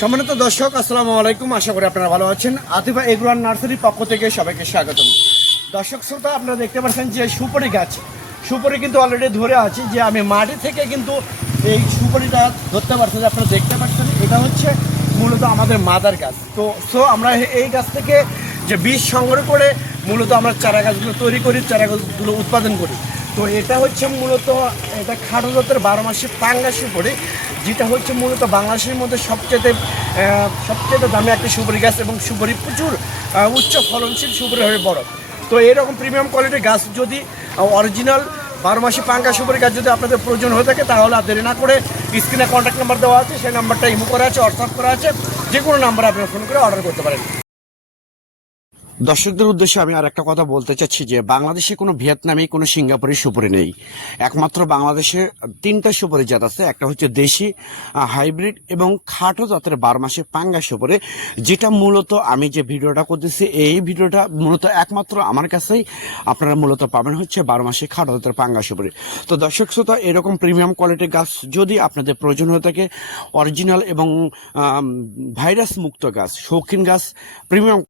সম্মানিত দর্শক, আসসালামু আলাইকুম। আশা করি আপনারা ভালো আছেন। আতিফা এগ্রো অ্যান্ড নার্সারির পক্ষ থেকে সবাইকে স্বাগতম। দর্শক শ্রোতা, আপনারা দেখতে পাচ্ছেন যে সুপারি গাছ, সুপারি কিন্তু অলরেডি ধরে আছে। যে আমি মাটি থেকে কিন্তু এই সুপারিটা ধরতে পারছি, যে আপনারা দেখতে পাচ্ছেন এটা হচ্ছে মূলত আমাদের মাদার গাছ। তো আমরা এই গাছ থেকে যে বীজ সংগ্রহ করে মূলত আমরা চারা গাছগুলো তৈরি করি, চারা গাছগুলো উৎপাদন করি। তো এটা হচ্ছে মূলত এটা খাটো জাতের 12 মাসে পাঙ্গা সুপারি, যেটা হচ্ছে মূলত বাংলাদেশের মধ্যে সবচেয়ে দামি একটা সুপারি গাছ, এবং সুপারি প্রচুর উচ্চ ফলনশীল সুপারি হয়ে বড়। তো এরকম প্রিমিয়াম কোয়ালিটির গাছ যদি অরিজিনাল 12 মাসে পাঙ্গা সুপারি গাছ যদি আপনাদের প্রয়োজন হয়ে থাকে, তাহলে আর দেরি না করে স্ক্রিনে কন্ট্যাক্ট নাম্বার দেওয়া আছে, সেই নাম্বারটা ইমো করা আছে, হোয়াটসঅ্যাপ করা আছে, যে কোনো নাম্বারে আপনি ফোন করে অর্ডার করতে পারেন। দর্শকদের উদ্দেশ্যে আমি আর একটা কথা বলতে চাচ্ছি যে বাংলাদেশে কোনো ভিয়েতনামি, কোনো সিঙ্গাপুরি সুপারি নেই। একমাত্র বাংলাদেশে 3টা সুপারি জাত আছে। একটা হচ্ছে দেশি, হাইব্রিড এবং খাটো জাতের 12 মাসে পাঙ্গা সুপারি, যেটা মূলত আমি যে ভিডিওটা করতেছি, এই ভিডিওটা মূলত একমাত্র আমার কাছেই আপনারা মূলত পাবেন হচ্ছে 12 মাসে খাটো জাতের পাঙ্গা সুপারি। তো দর্শক শ্রোতা, এরকম প্রিমিয়াম কোয়ালিটির গাছ যদি আপনাদের প্রয়োজন হয়ে থাকে, অরিজিনাল এবং ভাইরাস মুক্ত গাছ, শৌখিন গাছ, প্রিমিয়াম